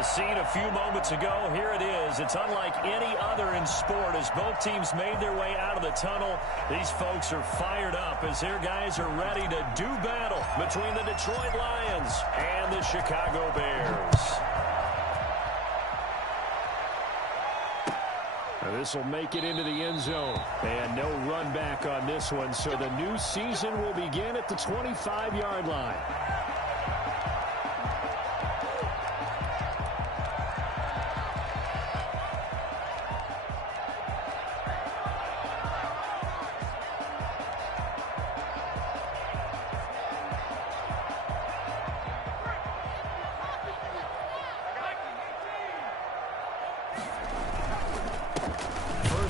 The scene a few moments ago, here it is. It's unlike any other in sport as both teams made their way out of the tunnel. These folks are fired up as their guys are ready to do battle between the Detroit Lions and the Chicago Bears. This will make it into the end zone. And no run back on this one, so the new season will begin at the 25-yard line.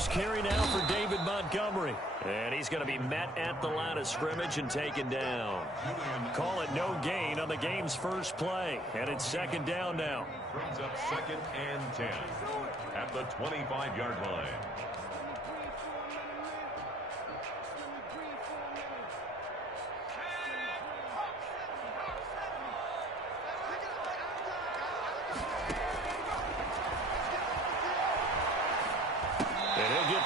Carry now for David Montgomery. And he's going to be met at the line of scrimmage and taken down. Call it no gain on the game's first play. And it's second down now. Brings up 2nd and 10 at the 25-yard line.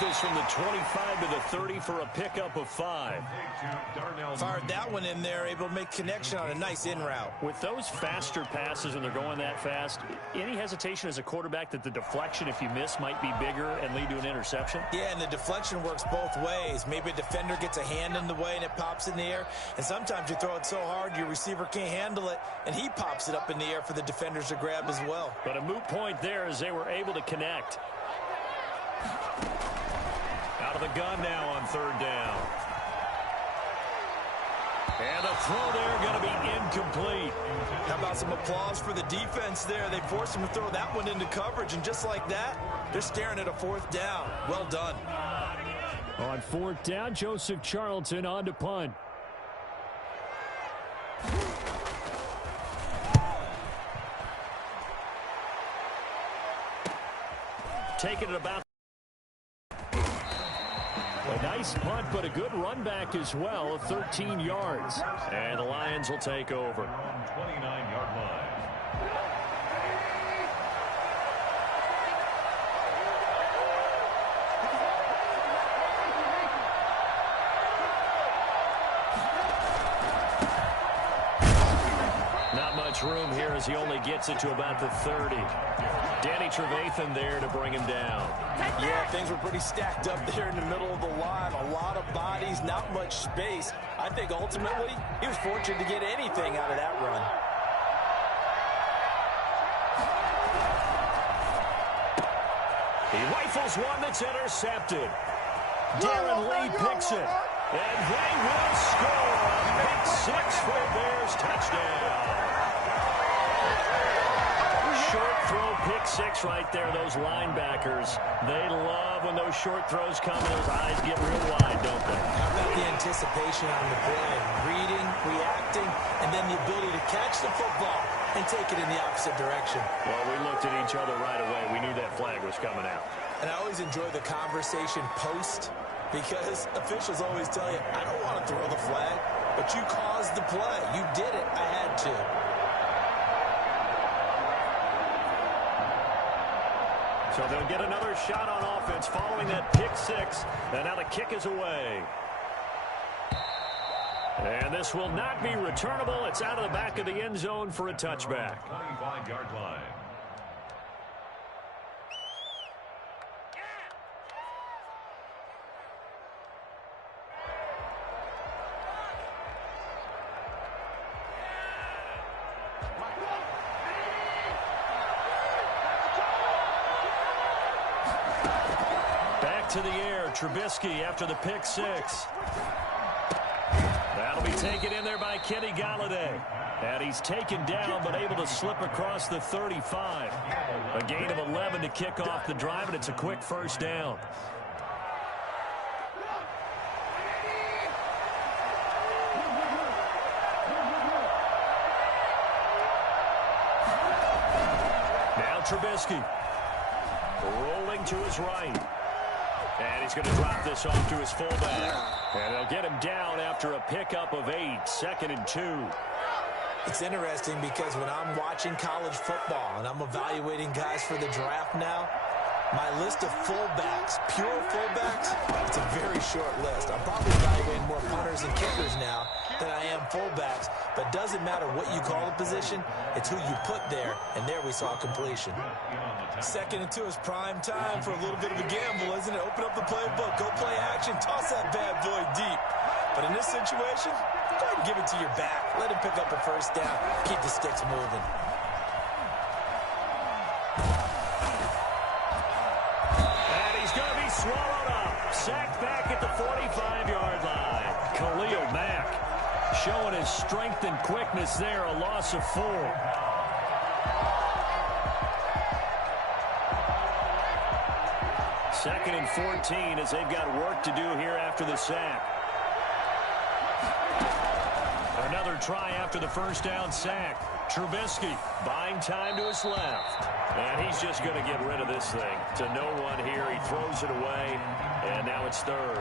This from the 25 to the 30 for a pickup of 5. Fired that one in there, able to make connection on a nice in route. With those faster passes and they're going that fast, any hesitation as a quarterback that the deflection, if you miss, might be bigger and lead to an interception? Yeah, and the deflection works both ways. Maybe a defender gets a hand in the way and it pops in the air. And sometimes you throw it so hard your receiver can't handle it, and he pops it up in the air for the defenders to grab as well. But a moot point there as they were able to connect. Out of the gun now on 3rd down. And the throw there going to be incomplete. How about some applause for the defense there? They forced him to throw that one into coverage, and just like that, they're staring at a 4th down. Well done. On 4th down, Joseph Charlton on to punt. Taking it about. A nice punt, but a good run back as well, 13 yards. And the Lions will take over. 29-yard line. Not much room here as he only gets it to about the 30. Danny Trevathan there to bring him down. Yeah, things were pretty stacked up there in the middle of the line. A lot of bodies, not much space. I think ultimately he was fortunate to get anything out of that run. He rifles one that's intercepted. Darren Lee picks it. And they will score. A pick 6 for a Bears touchdown. Short throw, pick 6 right there. Those linebackers, they love when those short throws come and those eyes get real wide, don't they? How about the anticipation on the play? Reading, reacting, and then the ability to catch the football and take it in the opposite direction. Well, we looked at each other right away. We knew that flag was coming out. And I always enjoy the conversation post because officials always tell you, I don't want to throw the flag, but you caused the play. You did it. I had to. So they'll get another shot on offense following that pick 6. And now the kick is away. And this will not be returnable. It's out of the back of the end zone for a touchback. 25-yard line. To the air, Trubisky after the pick 6. That'll be taken in there by Kenny Golladay. And he's taken down but able to slip across the 35. A gain of 11 to kick off the drive, and it's a quick first down. Now Trubisky rolling to his right. And he's going to drop this off to his fullback. And they'll get him down after a pickup of 8, 2nd and 2. It's interesting because when I'm watching college football and I'm evaluating guys for the draft now, my list of fullbacks, pure fullbacks, it's a very short list. I'm probably evaluating more punters and kickers now than I am fullbacks, but it doesn't matter what you call the position, it's who you put there, and there we saw completion. 2nd and 2 is prime time for a little bit of a gamble, isn't it? Open up the playbook, go play action, toss that bad boy deep. But in this situation, go ahead and give it to your back. Let him pick up a first down, keep the sticks moving. Swallowed up. Sacked back at the 45-yard line. Khalil Mack showing his strength and quickness there. A loss of 4. Second and 14 as they've got work to do here after the sack. Another try after the first down sack. Trubisky buying time to his left. And he's just going to get rid of this thing to no one here. He throws it away, and now it's 3rd.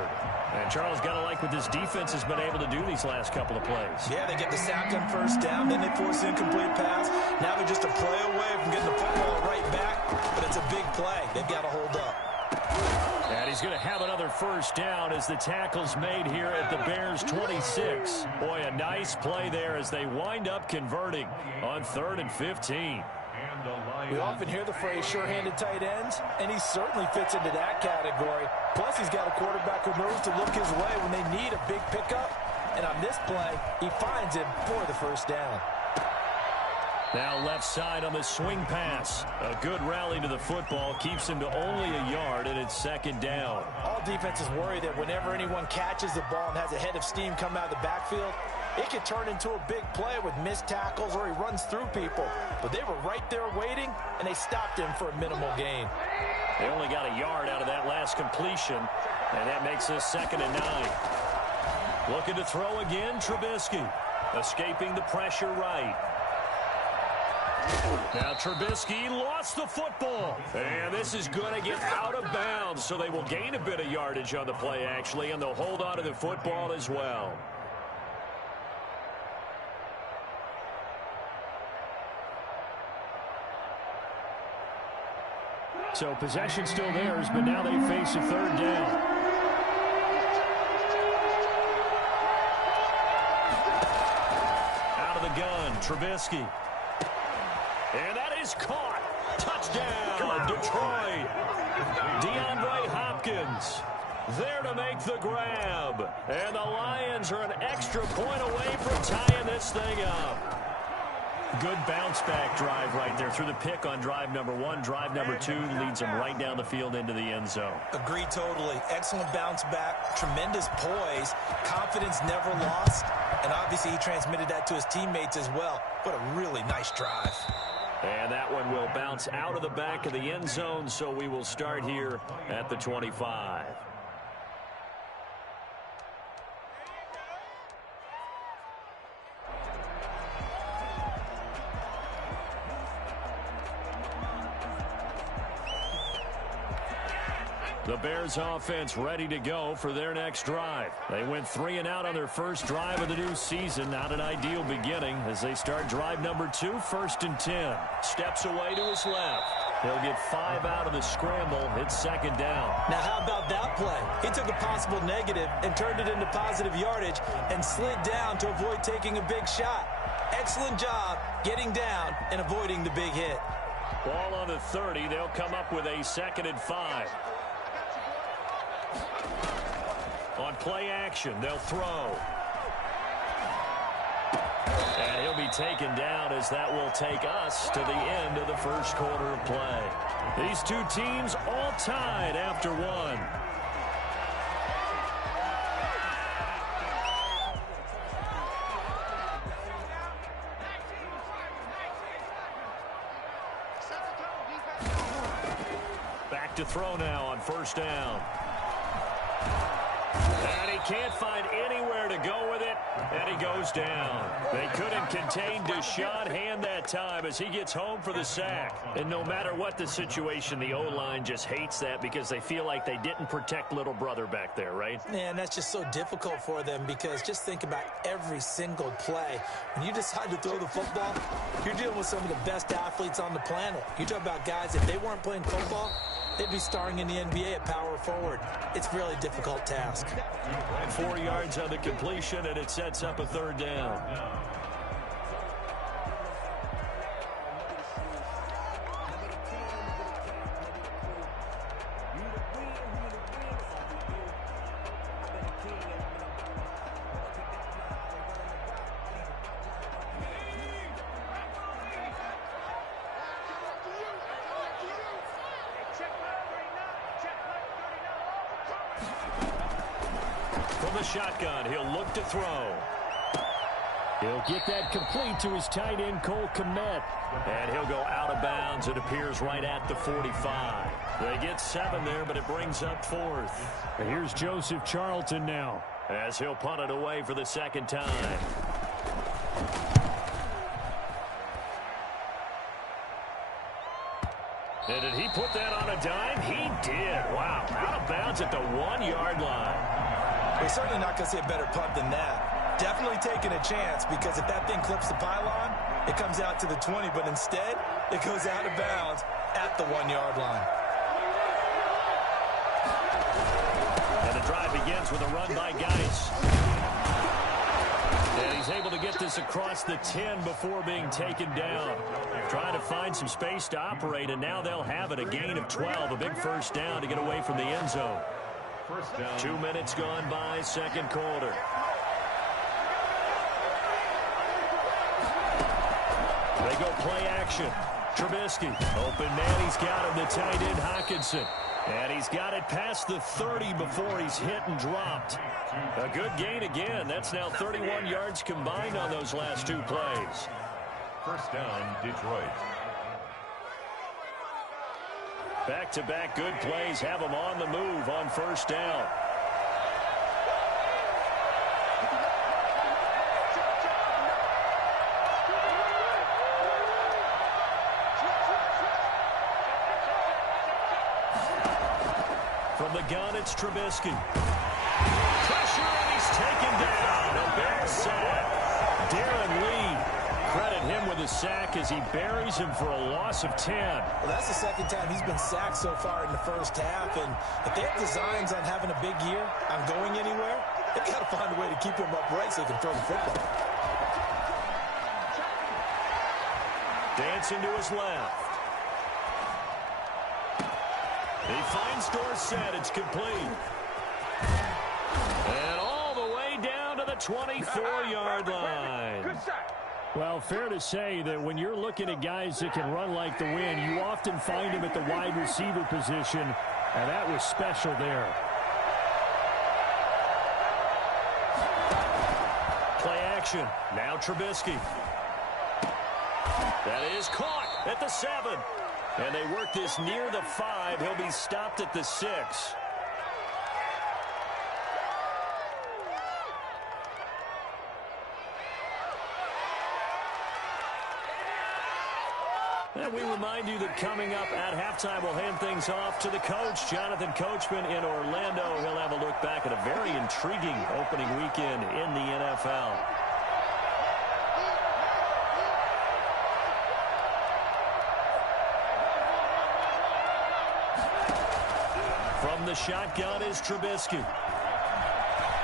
And Charles, got to like what this defense has been able to do these last couple of plays. Yeah, they get the sack on first down, then they force an incomplete pass. Now they're just a play away from getting the football right back, but it's a big play. They've got to hold up. And he's going to have another first down as the tackle's made here at the Bears' 26. Boy, a nice play there as they wind up converting on 3rd and 15. We often hear the phrase sure-handed tight ends, and he certainly fits into that category. Plus, he's got a quarterback who knows to look his way when they need a big pickup. And on this play, he finds him for the first down. Now left side on the swing pass. A good rally to the football keeps him to only a yard, and it's 2nd down. All defenses worry that whenever anyone catches the ball and has a head of steam come out of the backfield, it could turn into a big play with missed tackles or he runs through people. But they were right there waiting, and they stopped him for a minimal gain. They only got a yard out of that last completion, and that makes this 2nd and 9. Looking to throw again, Trubisky. Escaping the pressure right. Now Trubisky lost the football. And this is going to get out of bounds, so they will gain a bit of yardage on the play, actually, and they'll hold on to the football as well. So possession still theirs, but now they face a 3rd down. Out of the gun, Trubisky. And that is caught. Touchdown, Detroit. DeAndre Hopkins there to make the grab. And the Lions are an extra point away from tying this thing up. Good bounce-back drive right there through the pick on drive number 1. Drive number 2 leads them right down the field into the end zone. Agree totally. Excellent bounce-back, tremendous poise, confidence never lost, and obviously he transmitted that to his teammates as well. What a really nice drive. And that one will bounce out of the back of the end zone, so we will start here at the 25. The Bears offense ready to go for their next drive. They went 3 and out on their first drive of the new season. Not an ideal beginning as they start drive number 2, 1st and 10. Steps away to his left. He'll get 5 out of the scramble. It's 2nd down. Now how about that play? He took a possible negative and turned it into positive yardage and slid down to avoid taking a big shot. Excellent job getting down and avoiding the big hit. Ball on the 30. They'll come up with a 2nd and 5. On play action, they'll throw. And he'll be taken down as that will take us to the end of the first quarter of play. These two teams all tied after 1. Back to throw now on 1st down. And he can't find anywhere to go with it, and he goes down. They couldn't contain Deshaun Hand that time as he gets home for the sack. And no matter what the situation, the O-line just hates that because they feel like they didn't protect little brother back there, right? Man, that's just so difficult for them because just think about every single play. When you decide to throw the football, you're dealing with some of the best athletes on the planet. You talk about guys, if they weren't playing football, they'd be starring in the NBA at power forward. It's a really difficult task. 4 yards on the completion, and it sets up a third down. From the shotgun, he'll look to throw. He'll get that complete to his tight end, Cole Kmet. And he'll go out of bounds. It appears right at the 45. They get 7 there, but it brings up 4th. And here's Joseph Charlton now, as he'll punt it away for the second time. And did he put that on a dime? He did. Wow, out of bounds at the 1-yard line. We're certainly not going to see a better punt than that. Definitely taking a chance because if that thing clips the pylon, it comes out to the 20, but instead, it goes out of bounds at the 1-yard line. And the drive begins with a run by Geis. And he's able to get this across the 10 before being taken down. Trying to find some space to operate, and now they'll have it. A gain of 12, a big first down to get away from the end zone. 2 minutes gone by, second quarter. They go play action. Trubisky, open man, he's got him, the tight end Hockenson. And he's got it past the 30 before he's hit and dropped. A good gain again. That's now 31 yards combined on those last 2 plays. First down, Detroit. Back-to-back good plays have them on the move on first down. From the gun, it's Trubisky. Pressure, and he's taken down. A big sack. Darren Lee, credit him with a sack as he buries him for a loss of 10. Well, that's the second time he's been sacked so far in the first half, and if they have designs on having a big year, on going anywhere, they've got to find a way to keep him upright so he can throw the football. Dancing to his left. He finds Dorsett. It's complete. And all the way down to the 24-yard line. Well, fair to say that when you're looking at guys that can run like the wind, you often find him at the wide receiver position, and that was special there. Play action. Now Trubisky. That is caught at the 7. And they work this near the 5. He'll be stopped at the 6. And we remind you that coming up at halftime, we'll hand things off to the coach, Jonathan Coachman in Orlando. He'll have a look back at a very intriguing opening weekend in the NFL. From the shotgun is Trubisky.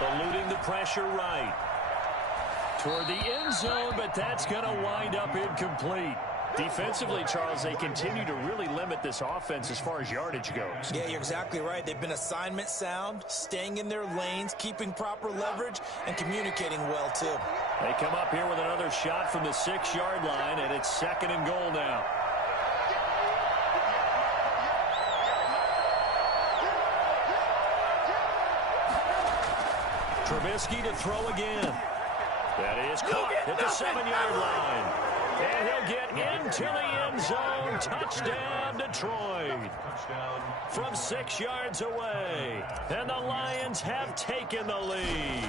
Eluding the pressure right. Toward the end zone, but that's going to wind up incomplete. Defensively, Charles, they continue to really limit this offense as far as yardage goes. Yeah, you're exactly right. They've been assignment sound, staying in their lanes, keeping proper leverage, and communicating well, too. They come up here with another shot from the 6-yard line, and it's 2nd and goal now. Trubisky to throw again. That is caught at the 7-yard line. And he'll get into the end zone. Touchdown, Detroit. From 6 yards away. And the Lions have taken the lead.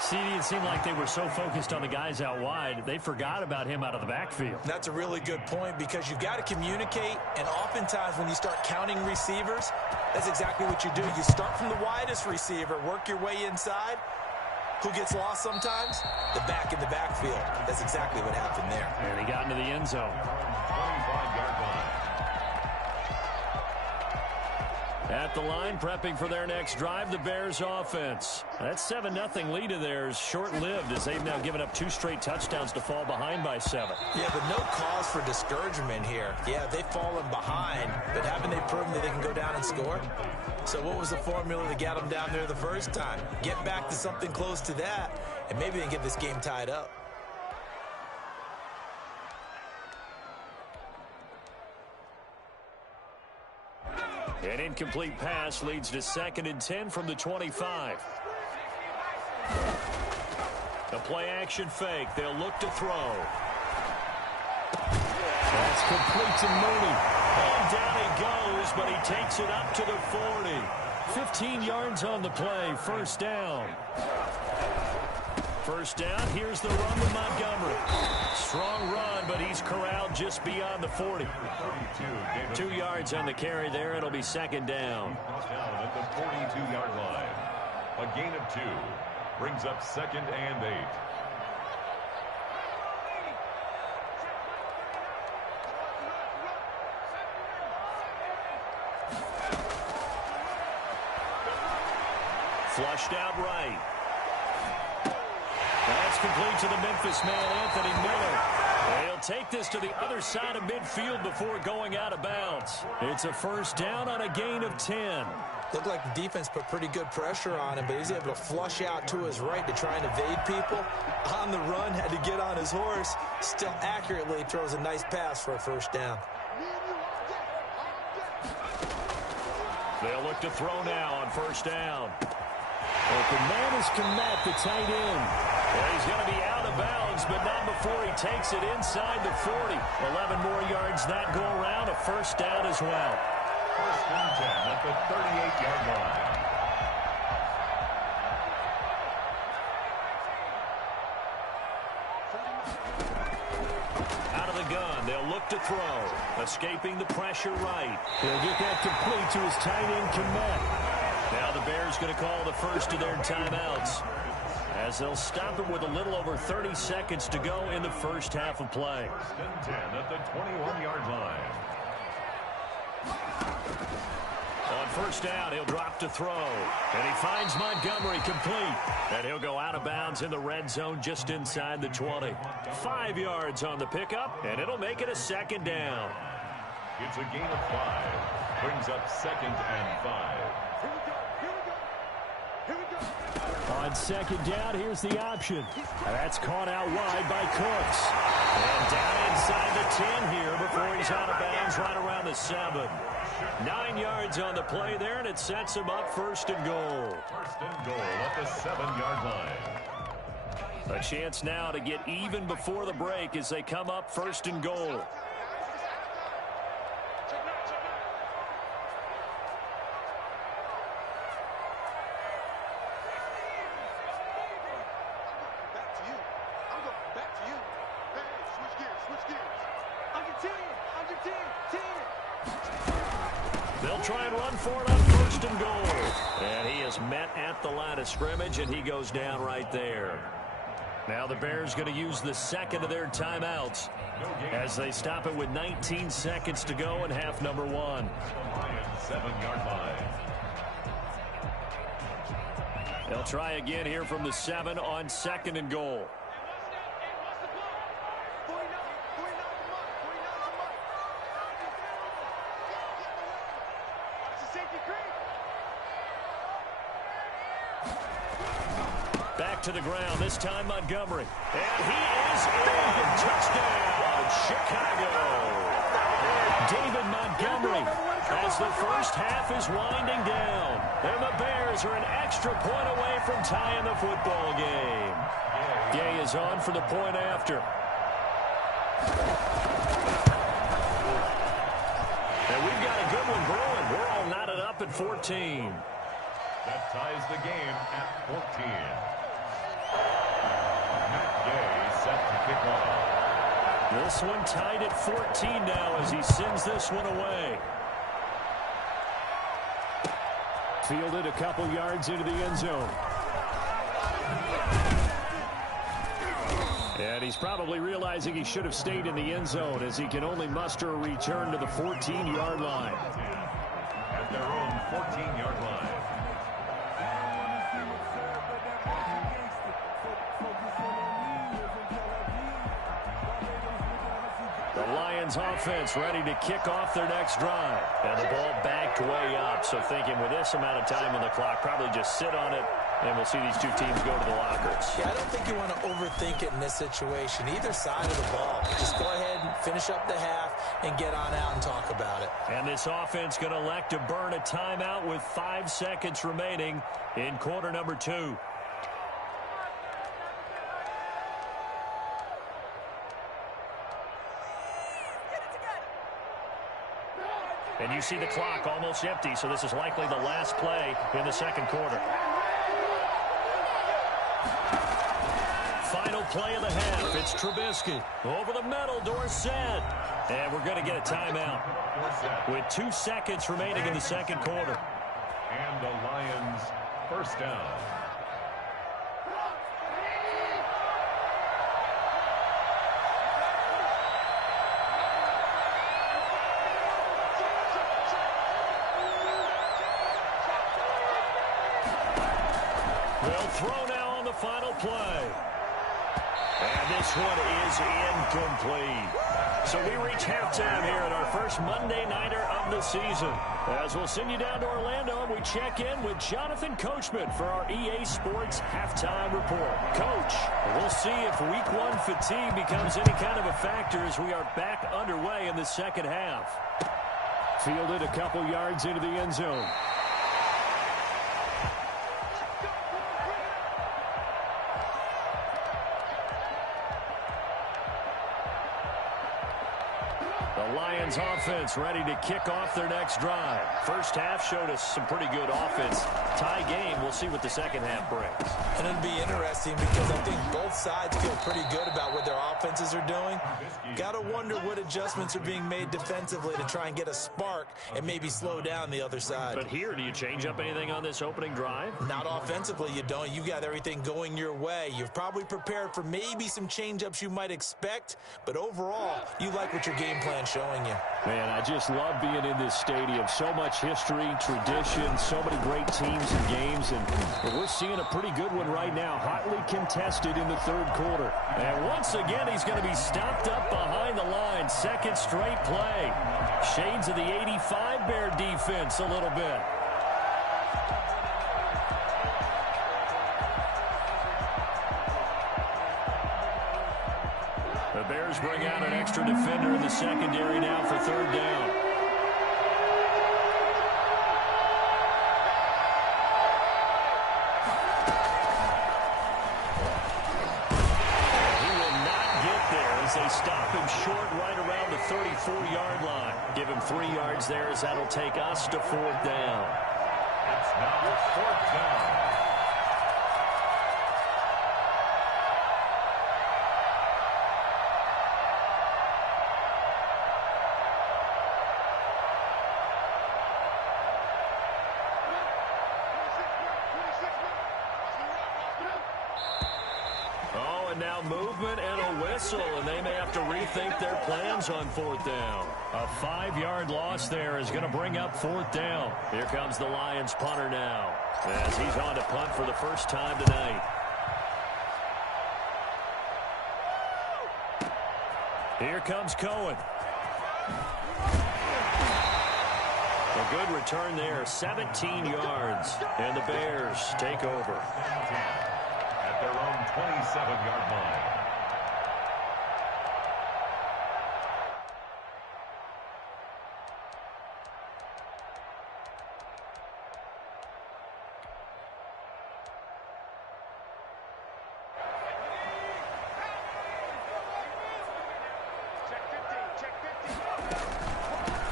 See, it seemed like they were so focused on the guys out wide, they forgot about him out of the backfield. That's a really good point because you've got to communicate, and oftentimes when you start counting receivers, that's exactly what you do. You start from the widest receiver, work your way inside. Who gets lost sometimes? The back in the backfield. That's exactly what happened there. And he got into the end zone. 25-yard line. At the line, prepping for their next drive, the Bears offense. That 7-0 lead of theirs short-lived as they've now given up 2 straight touchdowns to fall behind by 7. Yeah, but no cause for discouragement here. Yeah, they've fallen behind, but haven't they proven that they can go down and score? So what was the formula that got them down there the first time? Get back to something close to that, and maybe they can get this game tied up. An incomplete pass leads to 2nd and 10 from the 25. The play-action fake. They'll look to throw. That's complete to Mooney. And down he goes, but he takes it up to the 40. 15 yards on the play. First down. First down. Here's the run to Montgomery. Strong run, but he's corralled just beyond the 40. 2 yards on the carry there. It'll be 2nd down. Down at the 42-yard line. A gain of 2 brings up 2nd and 8. Flushed out right. That's complete to the Memphis man, Anthony Miller. They'll take this to the other side of midfield before going out of bounds. It's a first down on a gain of 10. Looked like the defense put pretty good pressure on him, but he's able to flush out to his right to try and evade people. On the run, had to get on his horse. Still accurately throws a nice pass for a first down. They'll look to throw now on first down. Open man is Kmet, the tight end. Well, he's going to be out of bounds, but not before he takes it inside the 40. 11 more yards that go around, a first down as well. First and 10 at the 38-yard line. Out of the gun, they'll look to throw. Escaping the pressure right. He'll get that complete to his tight end, Kmet. Now the Bears going to call the first of their timeouts as they'll stop it with a little over 30 seconds to go in the first half of play. First and 10 at the 21-yard line. On first down, he'll drop to throw. And he finds Montgomery complete. And he'll go out of bounds in the red zone just inside the 20. 5 yards on the pickup, and it'll make it a 2nd down. It's a gain of 5. Brings up 2nd and 5. On 2nd down, here's the option. That's caught out wide by Cooks. And down inside the 10 here before he's out of bounds right around the 7. 9 yards on the play there, and it sets him up 1st and goal. 1st and goal at the 7-yard line. A chance now to get even before the break as they come up 1st and goal. They'll try and run for it on 1st and goal. And he is met at the line of scrimmage, and he goes down right there. Now the Bears going to use the 2nd of their timeouts as they stop it with 19 seconds to go in half number 1. 7-yard line. They'll try again here from the 7 on 2nd and goal. Back to the ground, this time Montgomery. And he is in. Touchdown, Chicago. David Montgomery as the first half is winding down. And the Bears are an extra point away from tying the football game. Yeah, Gay is on for the point after. And we've got a good one brewing. We're all knotted up at 14. That ties the game at 14. Matt Gay set to kick off. This one tied at 14 now as he sends this one away. Fielded a couple yards into the end zone. And he's probably realizing he should have stayed in the end zone as he can only muster a return to the 14-yard line. At their own 14-yard line. The Lions offense ready to kick off their next drive. And the ball backed way up. So thinking with this amount of time on the clock, probably just sit on it, and we'll see these two teams go to the lockers. Yeah, I don't think you want to overthink it in this situation. Either side of the ball. Just go ahead and finish up the half and get on out and talk about it. And this offense going to elect to burn a timeout with 5 seconds remaining in quarter number 2. And you see the clock almost empty, so this is likely the last play in the second quarter. Final play of the half. It's Trubisky. Over the middle, Dorsett. And we're going to get a timeout with 2 seconds remaining in the second quarter. And the Lions first down. They'll throw now on the final play. And this one is incomplete. So we reach halftime here at our first Monday Nighter of the season. As we'll send you down to Orlando, and we check in with Jonathan Coachman for our EA Sports Halftime Report. Coach, we'll see if Week 1 fatigue becomes any kind of a factor as we are back underway in the second half. Fielded a couple yards into the end zone. Lions offense ready to kick off their next drive. First half showed us some pretty good offense. Tie game. We'll see what the second half brings. And it'll be interesting because I think both sides feel pretty good about what their offenses are doing. Got to wonder what adjustments are being made defensively to try and get a spark and maybe slow down the other side. But here, do you change up anything on this opening drive? Not offensively, you don't. You got everything going your way. You've probably prepared for maybe some change-ups you might expect, but overall, you like what your game plan's showing you. Man, I just love being in this stadium. So much history, tradition, so many great teams and games, and we're seeing a pretty good one right now. Hotly contested in the third quarter. And once again, he's going to be stopped up behind the line. Second straight play. Shades of the 85 Bear defense a little bit. The Bears bring out an extra defender in the secondary now for third down. He will not get there as they stop him short right around the 34-yard line. Give him 3 yards there as that'll take us to fourth down. It's now fourth down. Now movement and a whistle, and they may have to rethink their plans on fourth down. A 5-yard loss there is going to bring up fourth down. Here comes the Lions punter now as he's on to punt for the first time tonight. Here comes Cohen. A good return there, 17 yards, and the Bears take over. At their own 27-yard line.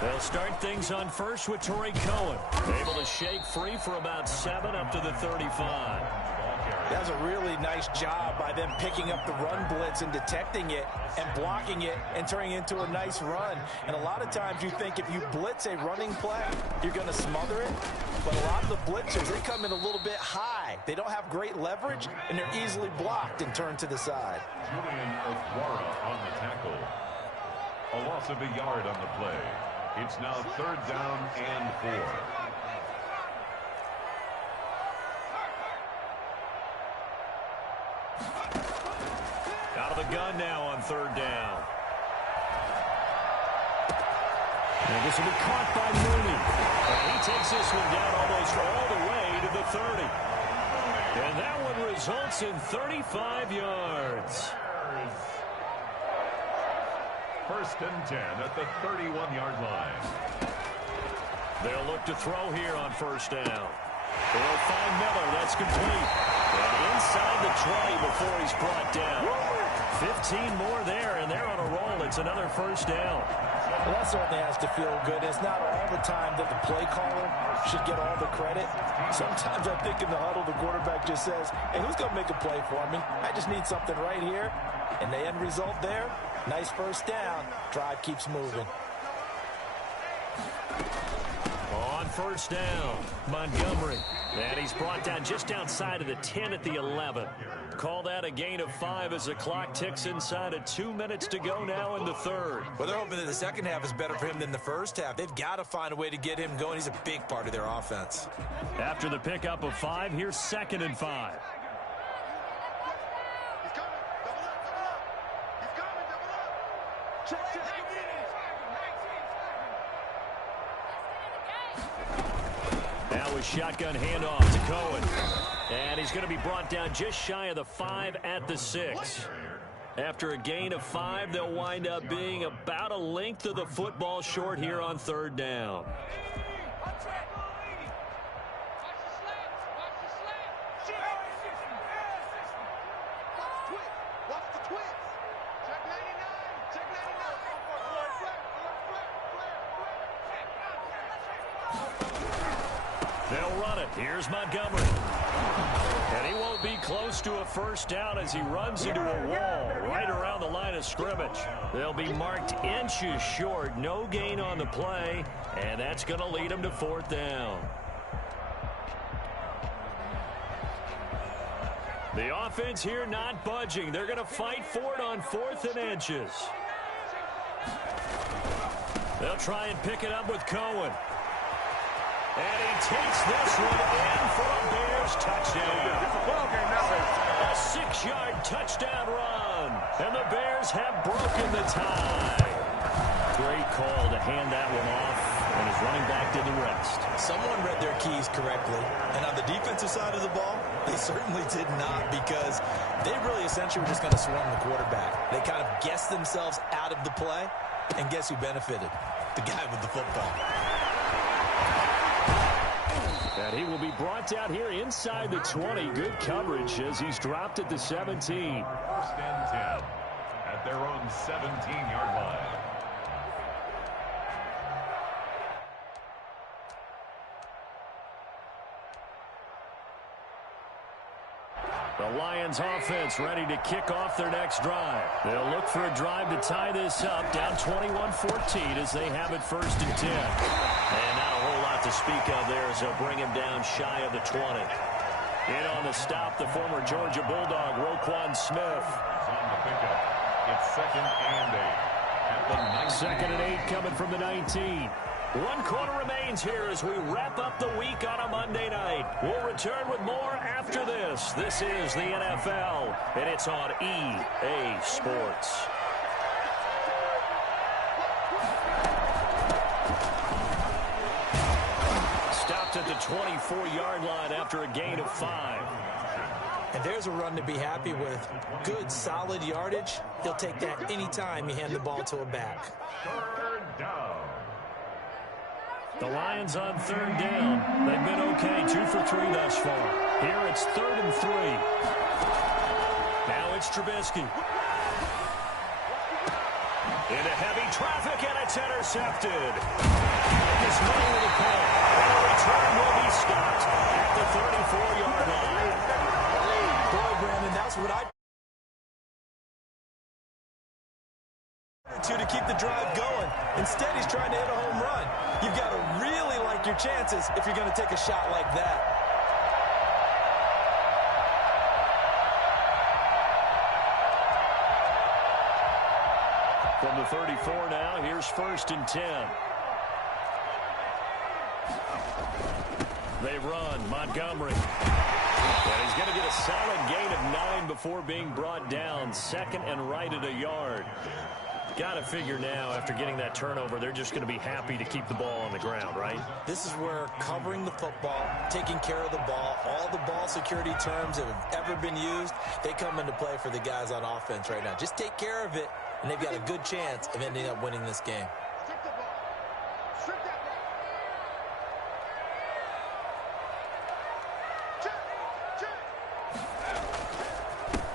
They'll start things on first with Torrey Cohen. Able to shake free for about 7 up to the 35. That was a really nice job by them picking up the run blitz and detecting it and blocking it and turning it into a nice run. And a lot of times you think if you blitz a running play, you're going to smother it. But a lot of the blitzers, they come in a little bit high. They don't have great leverage, and they're easily blocked and turned to the side. Julian Okwara on the tackle. A loss of a yard on the play. It's now 3rd down and 4. Out of the gun now on 3rd down. And this will be caught by Mooney. And he takes this one down almost all the way to the 30. And that one results in 35 yards. 1st and 10 at the 31-yard line. They'll look to throw here on 1st down. They'll find Miller. That's complete. And inside the 20 before he's brought down. 15 more there, and they're on a roll. It's another 1st down. Well, that certainly has to feel good. It's not all the time that the play caller should get all the credit. Sometimes I think in the huddle, the quarterback just says, hey, who's going to make a play for me? I just need something right here. And the end result there, nice 1st down. Drive keeps moving. On 1st down, Montgomery. And he's brought down just outside of the 10 at the 11. Call that a gain of 5 as the clock ticks inside of 2 minutes to go now in the 3rd. Well, they're hoping that the second half is better for him than the first half. They've got to find a way to get him going. He's a big part of their offense. After the pickup of 5, here's 2nd and 5. Now a shotgun handoff to Cohen. And he's going to be brought down just shy of the 5 at the 6. After a gain of 5, they'll wind up being about a length of the football short here on 3rd down. They'll run it. Here's Montgomery. And he won't be close to a 1st down as he runs into a wall right around the line of scrimmage. They'll be marked inches short. No gain on the play. And that's going to lead him to 4th down. The offense here not budging. They're going to fight for it on 4th and inches. They'll try and pick it up with Cohen. And he takes this one in for a Bears touchdown. A 6-yard touchdown run. And the Bears have broken the tie. Great call to hand that one off. And his running back did the rest. Someone read their keys correctly. And on the defensive side of the ball, they certainly did not, because they really essentially were just going to swarm the quarterback. They kind of guessed themselves out of the play. And guess who benefited? The guy with the football. And he will be brought down here inside the 20. Good coverage as he's dropped at the 17. 1st and 10 at their own 17-yard line. The Lions offense ready to kick off their next drive. They'll look for a drive to tie this up, down 21-14 as they have it 1st and 10. And not a whole lot to speak of there as they'll bring him down shy of the 20. In on the stop, the former Georgia Bulldog, Roquan Smith. On the pickup, it's 2nd and 8 at the 19. 2nd and 8 coming from the 19. 1 quarter remains here as we wrap up the week on a Monday night. We'll return with more after this. This is the NFL, and it's on EA Sports. Stopped at the 24-yard line after a gain of 5. And there's a run to be happy with. Good, solid yardage. He'll take that anytime you hand the ball to a back. 3rd down. The Lions on 3rd down. They've been okay, 2 for 3 thus far. Here it's 3rd and 3. Now it's Trubisky. Into heavy traffic, and it's intercepted. This money with a pull. And the return will be stopped at the 34-yard line. Boy, Brandon, that's what I to keep the drive going. Instead, he's trying to hit a home run. You've got to really like your chances if you're going to take a shot like that. From the 34 now, here's 1st and 10. They run. Montgomery. And he's going to get a solid gain of 9 before being brought down. 2nd and right at a yard. Got to figure now, after getting that turnover, they're just going to be happy to keep the ball on the ground, right? This is where covering the football, taking care of the ball, all the ball security terms that have ever been used, they come into play for the guys on offense right now. Just take care of it, and they've got a good chance of ending up winning this game.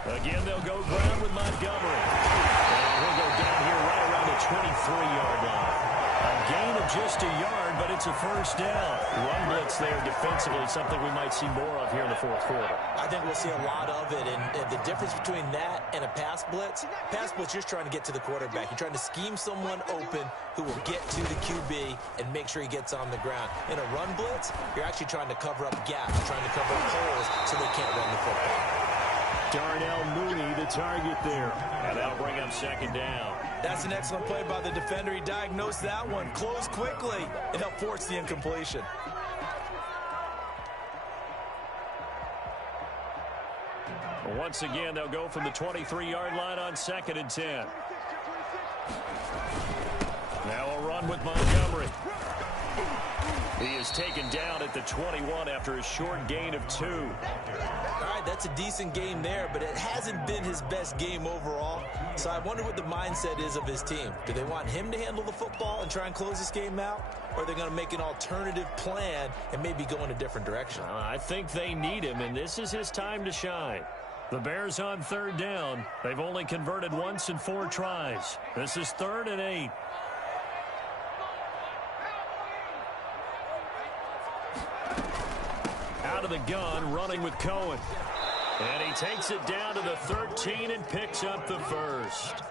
Again, they'll go ground with Montgomery. And he'll go down here right around the 23-yard line. A gain of just a yard, but it's a 1st down. Run blitz there defensively, something we might see more of here in the 4th quarter. I think we'll see a lot of it, and the difference between that and a pass blitz, you're just trying to get to the quarterback. You're trying to scheme someone open who will get to the QB and make sure he gets on the ground. In a run blitz, you're actually trying to cover up gaps, trying to cover up holes so they can't run the football. Darnell Mooney, the target there. And that'll bring up 2nd down. That's an excellent play by the defender. He diagnosed that one, closed quickly, and helped force the incompletion. Once again, they'll go from the 23-yard line on 2nd and 10. Now a run with Montgomery. He is taken down at the 21 after a short gain of 2. All right, that's a decent game there, but it hasn't been his best game overall. So I wonder what the mindset is of his team. Do they want him to handle the football and try and close this game out? Or are they going to make an alternative plan and maybe go in a different direction? I think they need him, and this is his time to shine. The Bears on 3rd down. They've only converted once in 4 tries. This is 3rd and 8. Out of the gun, running with Cohen. And he takes it down to the 13 and picks up the 1st.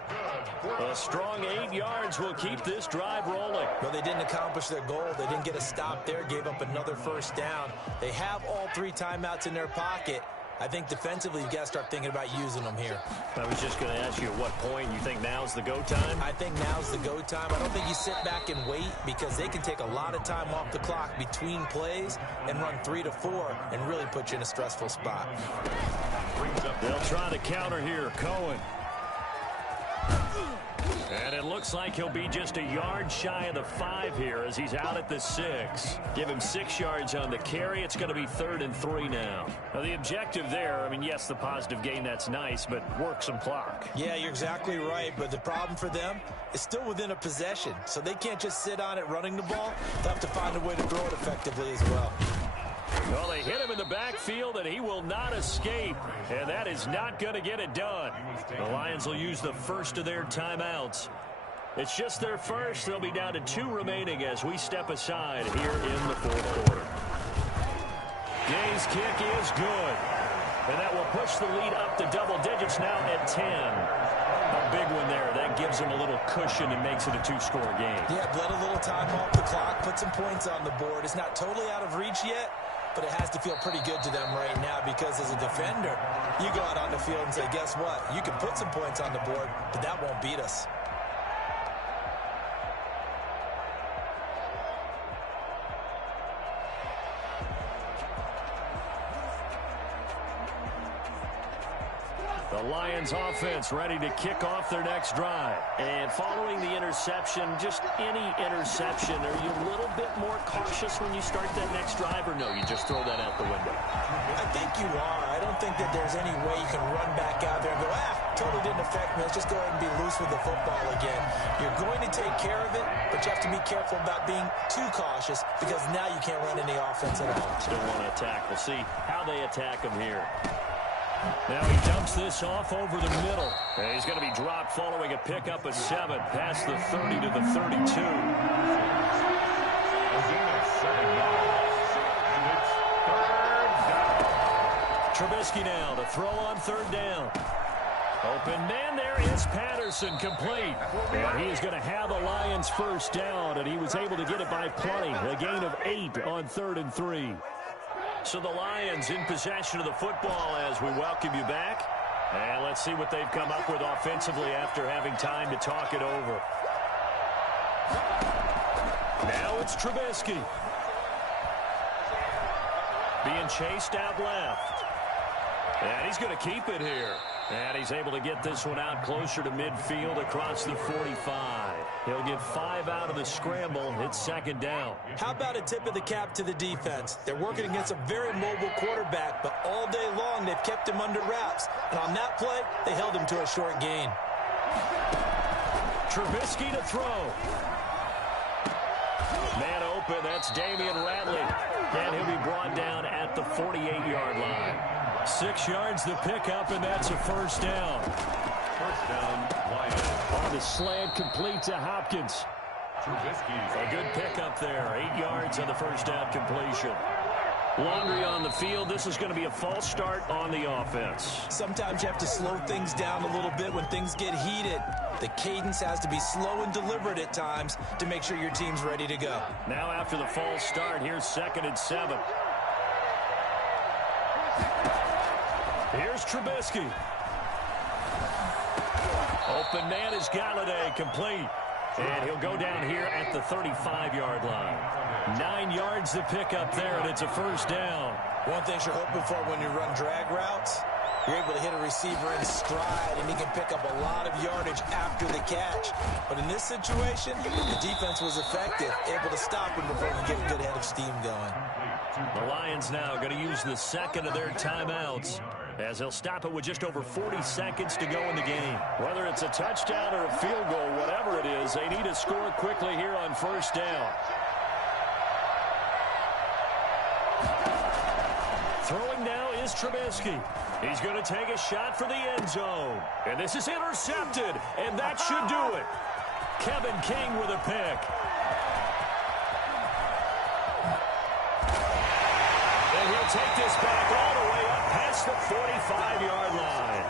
A strong 8 yards will keep this drive rolling. Well, they didn't accomplish their goal. They didn't get a stop there, gave up another 1st down. They have all 3 timeouts in their pocket. I think defensively, you've got to start thinking about using them here. I was just going to ask you at what point you think now's the go time? I think now's the go time. I don't think you sit back and wait because they can take a lot of time off the clock between plays and run 3 to 4 and really put you in a stressful spot. They'll try to counter here. Cohen. And it looks like he'll be just a yard shy of the 5 here as he's out at the 6. Give him 6 yards on the carry. It's going to be 3rd and 3 now. Now, the objective there, I mean, yes, the positive gain, that's nice, but work some clock. Yeah, you're exactly right, but the problem for them is still within a possession, so they can't just sit on it running the ball. They'll have to find a way to throw it effectively as well. Well, they hit him in the backfield, and he will not escape. And that is not going to get it done. The Lions will use the 1st of their timeouts. It's just their 1st. They'll be down to 2 remaining as we step aside here in the 4th quarter. Gay's kick is good. And that will push the lead up to double digits now at 10. A big one there. That gives them a little cushion and makes it a 2-score game. Yeah, let a little time off the clock, put some points on the board. It's not totally out of reach yet, but it has to feel pretty good to them right now because as a defender, you go out on the field and say, guess what? You can put some points on the board, but that won't beat us. The Lions offense ready to kick off their next drive. And following the interception, just any interception, are you a little bit more cautious when you start that next drive, or no, you just throw that out the window? I think you are. I don't think that there's any way you can run back out there and go, totally didn't affect me. Let's just go ahead and be loose with the football again. You're going to take care of it, but you have to be careful about being too cautious because now you can't run any offense at all. Still want to attack. We'll see how they attack them here. Now he dumps this off over the middle. And he's going to be dropped following a pickup of 7 past the 30 to the 32. A gain of 7 yards. And it's third down. Trubisky now to throw on third down. Open man there is Patterson, complete. And he is going to have the Lions first down, and he was able to get it by plenty. A gain of 8 on 3rd and 3. So the Lions in possession of the football as we welcome you back. And let's see what they've come up with offensively after having time to talk it over. Now it's Trubisky. Being chased out left. And he's going to keep it here. And he's able to get this one out closer to midfield across the 45. He'll get 5 out of the scramble. It's 2nd down. How about a tip of the cap to the defense? They're working against a very mobile quarterback, but all day long they've kept him under wraps. And on that play, they held him to a short gain. Trubisky to throw. Man open, that's Damian Ratley. And he'll be brought down at the 48-yard line. 6 yards the pickup, and that's a first down. First down, Lions. On the slant, complete to Hopkins. Trubisky. A good pickup there. 8 yards on the first down completion. Laundry on the field. This is going to be a false start on the offense. Sometimes you have to slow things down a little bit when things get heated. The cadence has to be slow and deliberate at times to make sure your team's ready to go. Now after the false start, here's 2nd and 7. Here's Trubisky. Open man is Galladay, complete. And he'll go down here at the 35-yard line. 9 yards to pick up there, and it's a first down. One thing you're hoping for when you run drag routes, you're able to hit a receiver in stride, and he can pick up a lot of yardage after the catch. But in this situation, the defense was effective, able to stop him before he get a good head of steam going. The Lions now going to use the 2nd of their timeouts, as they'll stop it with just over 40 seconds to go in the game. Whether it's a touchdown or a field goal, whatever it is, they need to score quickly here on first down. Throwing now is Trubisky. He's going to take a shot for the end zone. And this is intercepted, and that should do it. Kevin King with a pick. And he'll take this back all the way up past the 45-yard line.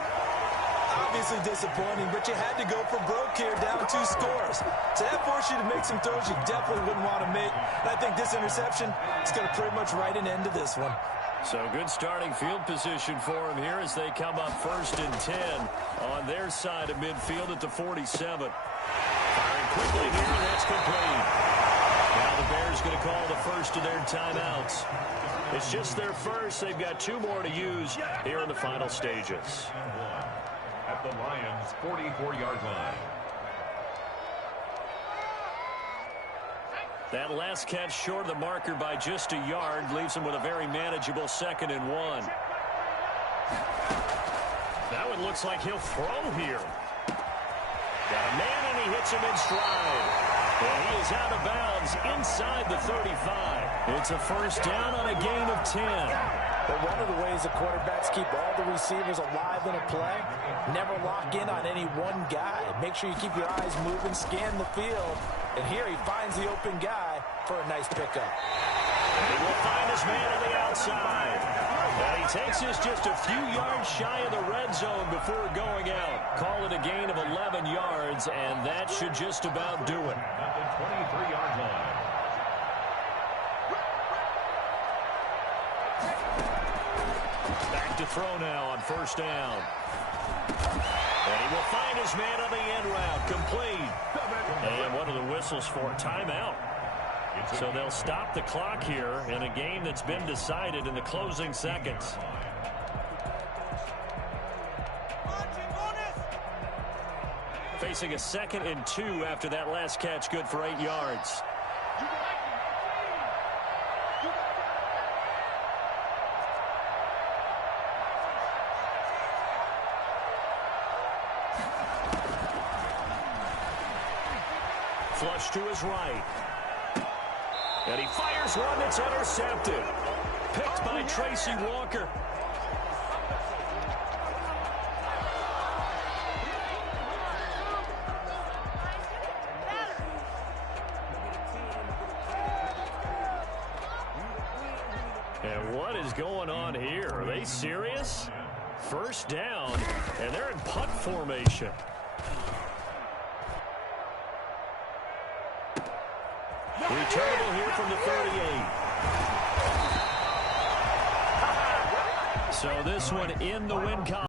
Obviously disappointing, but you had to go for broke here, down 2 scores. So that forced you to make some throws you definitely wouldn't want to make. And I think this interception is going to pretty much write an end to this one. So good starting field position for him here as they come up 1st and 10 on their side of midfield at the 47. Firing quickly here, and that's complete. Now the Bears going to call the first of their timeouts. It's just their first. They've got 2 more to use here in the final stages. At the Lions' 44-yard line. That last catch short of the marker by just a yard leaves him with a very manageable 2nd and 1. That one looks like he'll throw here. Got a man, and he hits him in stride. And he is out of bounds inside the 35. It's a first down on a gain of 10. But one of the ways the quarterbacks keep all the receivers alive in a play, never lock in on any one guy. Make sure you keep your eyes moving, scan the field. And here he finds the open guy for a nice pickup. And he will find his man on the outside. And he takes us just a few yards shy of the red zone before going out. Call it a gain of 11 yards, and that should just about do it. At the 23-yard line. Back to throw now on first down. And he will find his man on the end route, complete. And what are the whistles for? Timeout. So they'll stop the clock here in a game that's been decided in the closing seconds. Facing a 2nd and 2 after that last catch, good for 8 yards. Flush to his right. And he fires one that's intercepted. Picked by Tracy Walker. And what is going on here? Are they serious? First down, and they're in punt formation. Returnable here from the 38. So this one in the win column.